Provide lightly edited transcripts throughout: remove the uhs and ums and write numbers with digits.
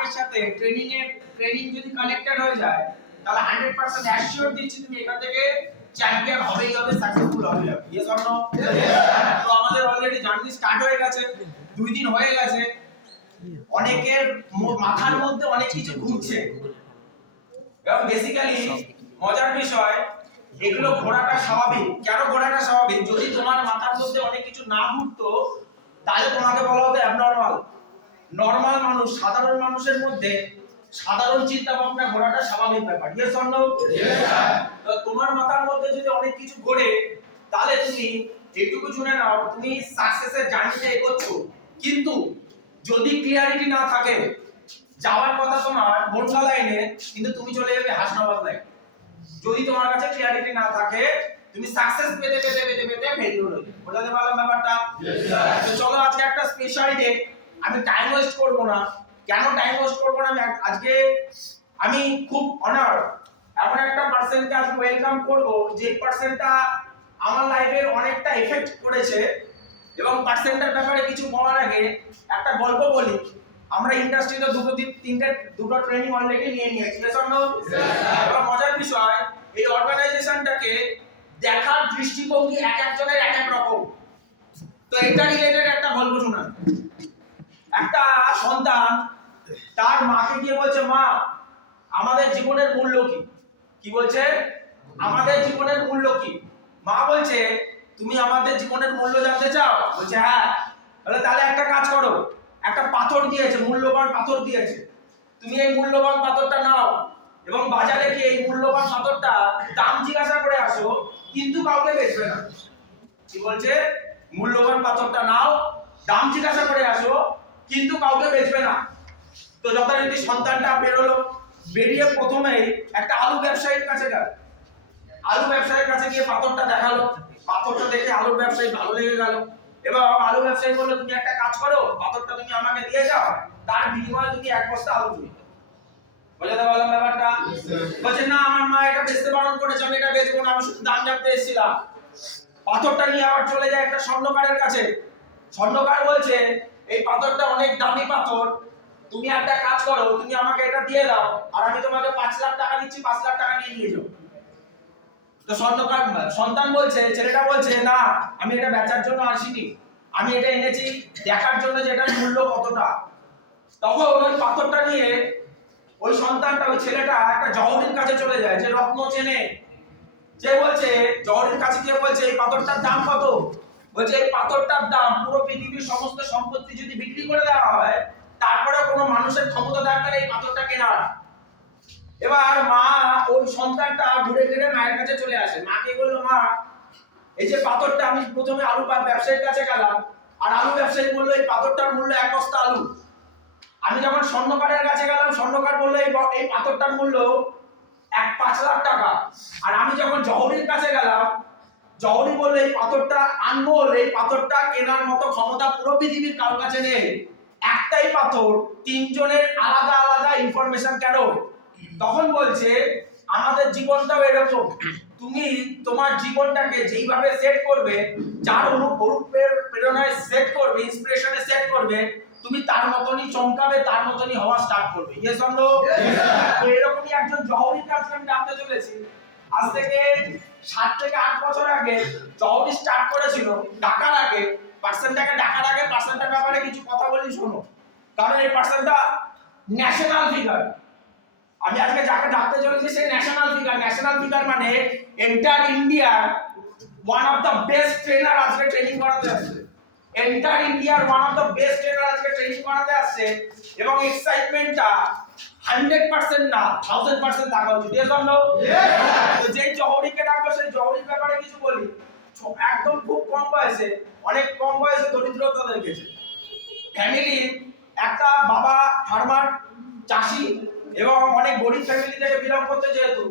লাকের সাথে ট্রেনিং যদি কানেক্টেড হয়ে যায় তাহলে 100% অ্যাসিওর দিচ্ছি তুমি এখান থেকে চ্যাম্পিয়ন হবেই হবে, সাকসেসফুল হবে। Yes or no? তো আমাদের অলরেডি জার্নি স্টার্ট হয়ে গেছে, 2 দিন হয়ে গেছে। অনেকের মাথার মধ্যে অনেক কিছু ঘুরছে এবং বেসিক্যালি মজার বিষয় এগুলো ঘোরাটা স্বাভাবিক। কেন ঘোরাটা স্বাভাবিক? যদি তোমার মাথার মধ্যে অনেক কিছু না ঘুরতো তাহলে তোমাকে বলা হতো অ্যাবনরমাল। নরমাল মানুষ, সাধারণ মানুষের মধ্যে সাধারণ চিন্তা ভাবনা ঘোরাটা স্বাভাবিক ব্যাপার। Yes or no? তো তোমার মাথার মধ্যে যদি অনেক কিছু ঘোরে তাহলে তুমি এইটুকু শুনে নাও তুমি সাকসেসের জার্নিতে এগোচ্ছো। কিন্তু যদি ক্লিয়ারিটি না থাকে, যাওয়ার কথা তোমার বনগা লাইনে কিন্তু তুমি চলে যাবে হাসনাবাদ লাইনে। যদি তোমার কাছে ক্লিয়ারিটি না থাকে তুমি সাকসেস পেতে পেতে পেতে পেতে ফেলিওর হয়ে যাবে। বোঝাতে পারলাম ব্যাপারটা? তো চলো আজকে একটা স্পেশাল ডে, আমি টাইম ওয়েস্ট করব না। কেন টাইম ওয়েস্ট করব না? আজকে আমি খুব অনার এমন একটা পারসনকে আজকে ওয়েলকাম করব যে পারসনটা আমার লাইফের অনেকটা এফেক্ট করেছে। এবং পার্সেন্টের ব্যাপারে কিছু বলার আগে একটা গল্প বলি। আমরা ইন্ডাস্ট্রিতে দুটো ট্রেনিং অলরেডি নিয়ে নিয়েছি। একটা মজার বিষয়, এই অর্গানাইজেশনটাকে দেখার দৃষ্টিভঙ্গি এক একজনের এক এক রকম। তো এটা রিলেটেড একটা গল্প শোনান। একটা সন্তান তার মাকে গিয়ে বলছে, মা আমাদের জীবনের মূল্য কি? কি বলছে? আমাদের জীবনের মূল্য কি? মা বলছে, তুমি আমাদের জীবনের মূল্য জানতে চাও? বলছে হ্যাঁ। বলে তাহলে একটা কাজ করো, একটা পাথর দিয়েছে, মূল্যবান পাথর দিয়েছে, তুমি এই মূল্যবান পাথরটা নাও এবং বাজারে গিয়ে এই মূল্যবান পাথরটা দাম জিজ্ঞাসা করে আসো, কিন্তু কাউকে বেচবে না। কি বলছে? মূল্যবান পাথরটা নাও, দাম জিজ্ঞাসা করে আসো, কিন্তু কাউকে বেচবে না। তো যথারীতি সন্তানটা বেরোলো, বেরিয়ে প্রথমেই একটা আলু ব্যবসায়ীর কাছে গেল। আলু ব্যবসায়ীর কাছে গিয়ে পাথরটা দেখালো। পাথরটা দেখে আলু ব্যবসায়ী ভালো লেগে গেল এবং আলু ব্যবসায়ী বলল, তুমি একটা কাজ করো, পাথরটা তুমি আমাকে দিয়ে যাও, তার বিনিময়ে তুমি এক বস্তা আলু কিনে দাও। বুঝতে পারলাম ব্যাপারটা? বলছে না, আমার মা এটা বেচতে বারণ করেছে, আমি এটা বেচবো না, আমি শুধু দাম জানতে এসেছিলাম। পাথরটা নিয়ে আবার চলে যায় একটা স্বর্ণকারের কাছে। স্বর্ণকার বলছে, এই পাথরটা অনেক দামি পাথর, তুমি একটা কাজ করো, তুমি আমাকে এটা দিয়ে দাও আর আমি তোমাকে 5 লাখ টাকা দিচ্ছি, 5 লাখ টাকা নিয়ে যাও। তো স্বর্ণকার সন্তান বলছে, ছেলেটা বলছে, না আমি এটা বেচার জন্য আসিনি, আমি এটা এনেছি দেখার জন্য যে এটার মূল্য কতটা। তখন ওই পাথরটা নিয়ে ওই সন্তানটা, ওই ছেলেটা একটা জহরির কাছে চলে যায়, যে রত্ন চেনে। যে বলছে, জহরির কাছে গিয়ে বলছে, এই পাথরটার দাম কত? বলছে, এই পাথরটার দাম পুরো পৃথিবীর সমস্ত সম্পত্তি যদি বিক্রি করে দেওয়া হয় তারপরে কোনো মানুষের ক্ষমতা থাকবে না এই পাথরটা কেনার। এবার মা ওই সন্তানটা ঘুরে ঘুরে মায়ের কাছে চলে আসে। মাকে বলল, মা এই যে পাথরটা, আমি প্রথমে আলু ব্যবসায়ীর কাছে গেলাম আর আলু ব্যবসায়ী বলল এই পাথরটার মূল্য 1 বস্তা আলু। আমি যখন স্বর্ণকারের কাছে গেলাম, স্বর্ণকার বলল এই পাথরটার মূল্য 5 লাখ টাকা। আর আমি যখন জহরির কাছে গেলাম, জহরি বলল এই পাথরটা আনমোল, এই পাথরটা কেনার মতো ক্ষমতা পুরো পৃথিবীর কারোর কাছে নেই। একটাই পাথর, তিনজনের আলাদা আলাদা ইনফরমেশন কেন? তখন বলছে, আমাদের জীবনটাও এরকম। তুমি তোমার জীবনটাকে যেইভাবে সেট করবে, যার প্রেরণায় সেট করবে, ইন্সপিরেশনে সেট করবে, তুমি তার মতনই চমকাবে, তার মতনই হওয়া স্টার্ট করবে। Yes or no? তো এরকমই একজন জহরির কাছে আমি ডাকতে চলেছি। আজ থেকে 7 থেকে 8 বছর আগে জহরি স্টার্ট করেছিল। ডাকার আগে পার্সনটার ব্যাপারে কিছু কথা বলি, শোনো। কারণ এই পার্সনটা ন্যাশনাল ফিগার। আমি আজকে যাকে ডাকতে চলেছি সে ন্যাশনাল ফিগার মানে এন্টার ইন্ডিয়ার one of the best trainer আজকে ট্রেনিং করাতে আসছে। এন্টার ইন্ডিয়ার one of the best trainer আজকে ট্রেনিং করাতে আসছে এবং এক্সাইটমেন্টটা 100% না 1000% থাকা উচিত। Yes or no? তো যেই জহরিকে ডাকবো সেই জহরির ব্যাপারে কিছু বলি। একদম খুব কম বয়সে, অনেক কম বয়সে দরিদ্রতা দেখেছে। ফ্যামিলি, একটা বাবা ফার্মার, চাষি এবং অনেক গরিব ফ্যামিলি থেকে বিলং করতে, যেহেতু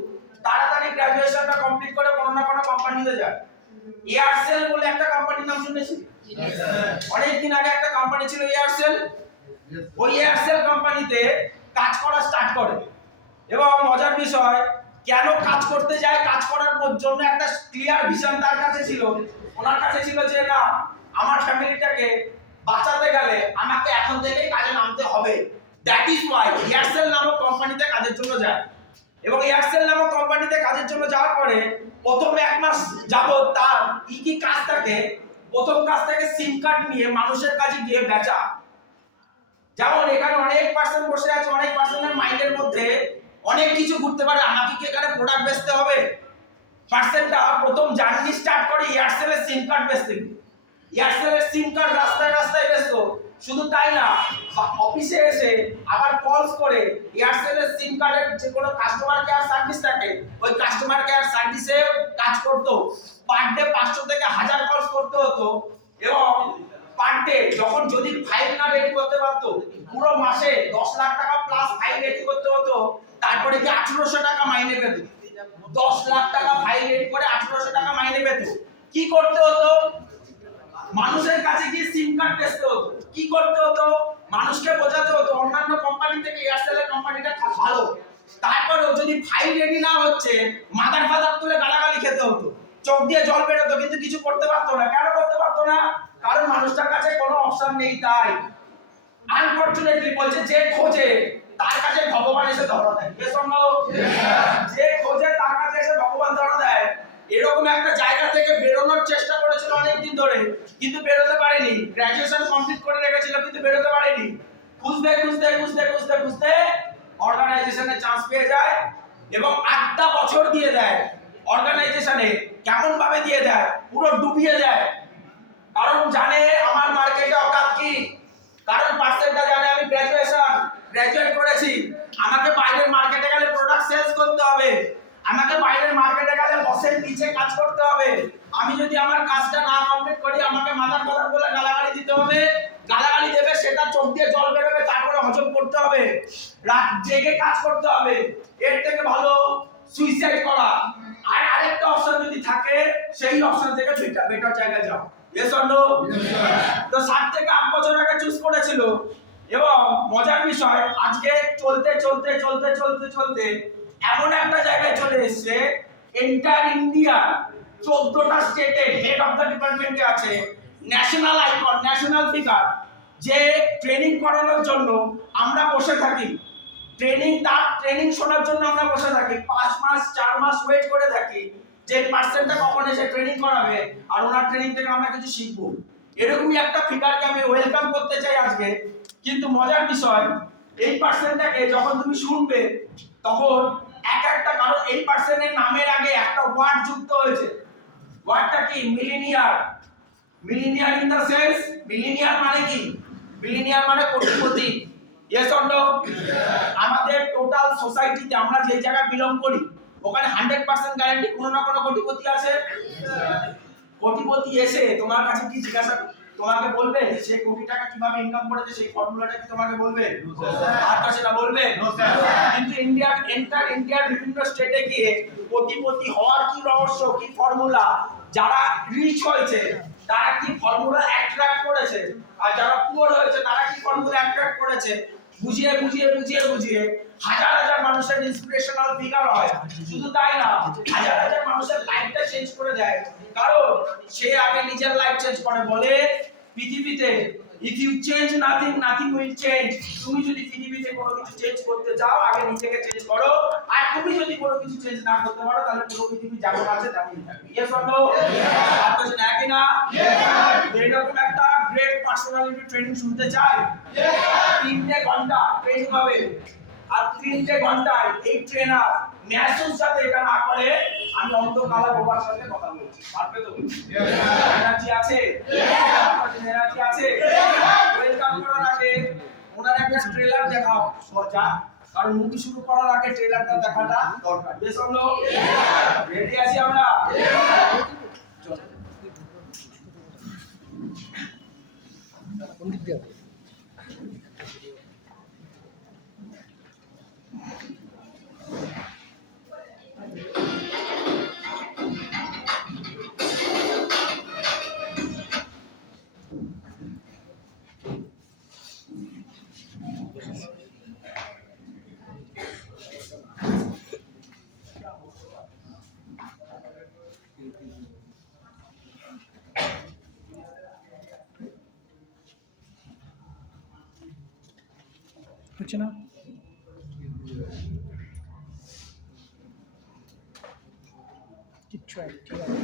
তাড়াতাড়ি গ্র্যাজুয়েশনটা কমপ্লিট করে কোনো না কোনো কোম্পানিতে যায়। এয়ারসেল বলে একটা কোম্পানির নাম শুনেছি? অনেকদিন আগে একটা কোম্পানি ছিল এয়ারসেল। ওই এয়ারসেল কোম্পানিতে কাজ করা স্টার্ট করে এবং মজার বিষয়, কেন কাজ করতে যায়, কাজ করার জন্য একটা ক্লিয়ার ভিশন তার কাছে ছিল। ওনার কাছে ছিল যে না, আমার ফ্যামিলিটাকে বাঁচাতে গেলে আমাকে এখন থেকেই কাজে নামতে হবে। দ্যাট ইজ ওয়াই এয়ারসেল নামক কোম্পানিতে কাজের জন্য যায়। এবং এয়ারসেল নামক কোম্পানিতে কাজের জন্য যাওয়ার পরে প্রথম 1 মাস যাবত তার কি কাজ থাকে, প্রথম কাজ থাকে সিম কার্ড নিয়ে মানুষের কাছে গিয়ে বেচা। যেমন এখানে অনেক পার্সন বসে আছে, অনেক পার্সনের মাইন্ডের মধ্যে অনেক কিছু ঘুরতে পারে, আমাকে কি এখানে প্রোডাক্ট বেচতে হবে? পার্সনটা প্রথম জার্নি স্টার্ট করে এয়ারসেলের সিম কার্ড বেচতে। এয়ারসেলের সিম কার্ড রাস্তায় রাস্তায় বেচতো। শুধু তাই না, অফিসে এসে আবার কলস করে এয়ারসেলের সিম কার্ডের যে কোনো কাস্টমার কেয়ার সার্ভিস থাকে ওই কাস্টমার কেয়ার সার্ভিসে কাজ করতো। পার ডে 500 থেকে 1000 কলস করতে হতো। এবং পার ডে যখন যদি ফাইল না রেডি করতে পারতো, পুরো মাসে 10 লাখ টাকা প্লাস ফাইল রেডি করতে হতো, তারপরে কি 1800 টাকা মাইনে পেত। 10 লাখ টাকা ফাইল রেডি করে 1800 টাকা মাইনে পেত। কি করতে হতো? মানুষের কাছে গিয়ে সিম কার্ড বেচতে হতো। কি করতে হতো? মানুষকে বোঝাতে হতো অন্যান্য কোম্পানি থেকে এয়ারসেলের কোম্পানিটা ভালো। তারপরেও যদি ফাইল রেডি না হচ্ছে, মাদার ফাদার তুলে গালাগালি খেতে হতো, চোখ দিয়ে জল বেরোতো, কিন্তু কিছু করতে পারতো না। কেন করতে পারতো না? কারণ মানুষটার কাছে কোনো অপশন নেই। তাই আনফরচুনেটলি বলছে যে খোঁজে তার কাছে ভগবান এসে ধরা দেয়। বেশ যে খোঁজে তার কাছে এসে ভগবান ধরা দেয়। এরকম একটা জায়গা থেকে বেরোনোর চেষ্টা করেছিল অনেকদিন ধরে, কিন্তু বেরোতে পারেনি। গ্র্যাজুয়েশন কমপ্লিট করে রেখেছিল, কিন্তু বেরোতে পারেনি। খুঁজতে খুঁজতে খুঁজতে খুঁজতে খুঁজতে অর্গানাইজেশনে চান্স পেয়ে যায় এবং 8টা বছর দিয়ে দেয় অর্গানাইজেশনে। কেমন ভাবে দিয়ে দেয়? পুরো ডুবিয়ে দেয়। কারণ জানে আমার মার্কেটে অকাত কি, কারণ পার্সেন্টটা জানে আমি গ্র্যাজুয়েট করেছি, আমাকে বাইরের মার্কেটে গেলে প্রোডাক্ট সেলস করতে হবে, আমাকে বাইরের মার্কেটে গেলে বসের নিচে কাজ করতে হবে। আমি যদি আমার কাজটা না কমপ্লিট করি আমাকে মাদার ফাদার বলে গালাগালি দিতে হবে, গালাগালি দেবে, সেটা চোখ দিয়ে জল বেরোবে, তারপরে হজম করতে হবে, রাত জেগে কাজ করতে হবে। এর থেকে ভালো সুইসাইড করা। আর আরেকটা অপশন যদি থাকে, সেই অপশন থেকে বেটার জায়গায় যাও। Yes or no? তো 7 থেকে 8 বছর আগে চুজ করেছিল। এবং মজার বিষয়, আজকে চলতে চলতে চলতে চলতে চলতে এমন একটা জায়গায় চলে এসেছে, এন্টার ইন্ডিয়া 14টা স্টেটে হেড অফ দ্য ডিপার্টমেন্টে আছে, ন্যাশনাল আইকন, ন্যাশনাল ফিগার, যে ট্রেনিং করানোর জন্য আমরা বসে থাকি। ট্রেনিং শোনার জন্য আমরা বসে থাকি, 5 মাস 4 মাস ওয়েট করে থাকি যে পার্সনটা কখন এসে ট্রেনিং করাবে আর ওনার ট্রেনিং থেকে আমরা কিছু শিখবো। এরকমই একটা ফিগারকে আমি ওয়েলকাম করতে চাই আজকে। কিন্তু মজার বিষয়, এই পার্সনটাকে যখন তুমি শুনবে তখন একটা, কারণ এই পার্সনের নামের আগে একটা ওয়ার্ড যুক্ত হয়েছে। ওয়ার্ডটা কি? Millionaire. Millionaire in the sense, millionaire মানে কি? মিলিনিয়ার মানে কোটিপতি। Yes or no? আমাদের টোটাল সোসাইটিতে আমরা যে জায়গায় বিলং করি ওখানে 100% গ্যারান্টি কোনো না কোনো কোটিপতি আছে। কোটিপতি এসে তোমার কাছে কি জিজ্ঞাসা, তোমাকে বলবে সে কোটি টাকা কিভাবে ইনকাম করেছে, সেই ফর্মুলাটা কি তোমাকে বলবে? আর কাছে না বলবে। কিন্তু ইন্ডিয়ার বিভিন্ন স্টেটে গিয়ে কোটিপতি হওয়ার কি রহস্য, কি ফর্মুলা, যারা রিচ হয়েছে তারা কি ফর্মুলা অ্যাট্রাক্ট করেছে, আর যারা পুয়ার হয়েছে তারা কি ফর্মুলা অ্যাট্রাক্ট করেছে, বুঝিয়ে বুঝিয়ে বুঝিয়ে বুঝিয়ে হাজার হাজার মানুষের ইন্সপিরেশনাল ফিগার হয়। শুধু তাই না, হাজার হাজার মানুষের লাইফটা চেঞ্জ করে দেয়। কারণ সে আগে নিজের লাইফ চেঞ্জ করে। বলে পৃথিবীতে if you change nothing, nothing will change. তুমি যদি পৃথিবীতে কোনো কিছু চেঞ্জ করতে চাও আগে নিজেকে চেঞ্জ করো। আর তুমি যদি কোনো কিছু চেঞ্জ না করতে পারো তাহলে পুরো পৃথিবী যেমন আছে তেমনই থাকবে। Yes or no? আপনারা কি একই না? এরকম একটা গ্রেট পার্সোনালিটি ট্রেনিং শুনতে চাই। 3 ঘন্টা ট্রেনিং হবে, আর 3 ঘন্টায় এই ট্রেনার ম্যাসুর সাথে এটা না করে আমি অন্ধকালা বাবার সাথে কথা বলছি। পারবে তো? এনার্জি আছে? এনার্জি আছে? ওয়েলকাম করার আগে ওনার একটা ট্রেলার দেখাও সোজা, কারণ মুভি শুরু করার আগে ট্রেলারটা দেখাটা দরকার। বেশ হলো? রেডি আছি আমরা? কোন দিক দিয়ে? খুলছে না। কিচ্ছু আছে, ঠিক আছে।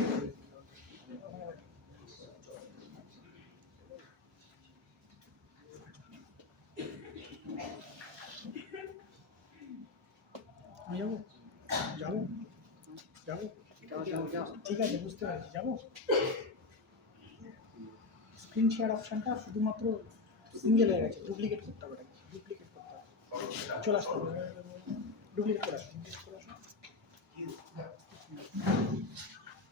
আমি যাবো যাবো যাবো ঠিক আছে, বুঝতে পারছি, যাবো। স্ক্রিন শেয়ার অপশানটা শুধুমাত্র সিঙ্গেল হয়ে গেছে, ডুপ্লিকেট করতে হবে, ডুপ্লিকেট করতে হবে, চলে আসতে হবে, ডুপ্লিকেট করে আসুন।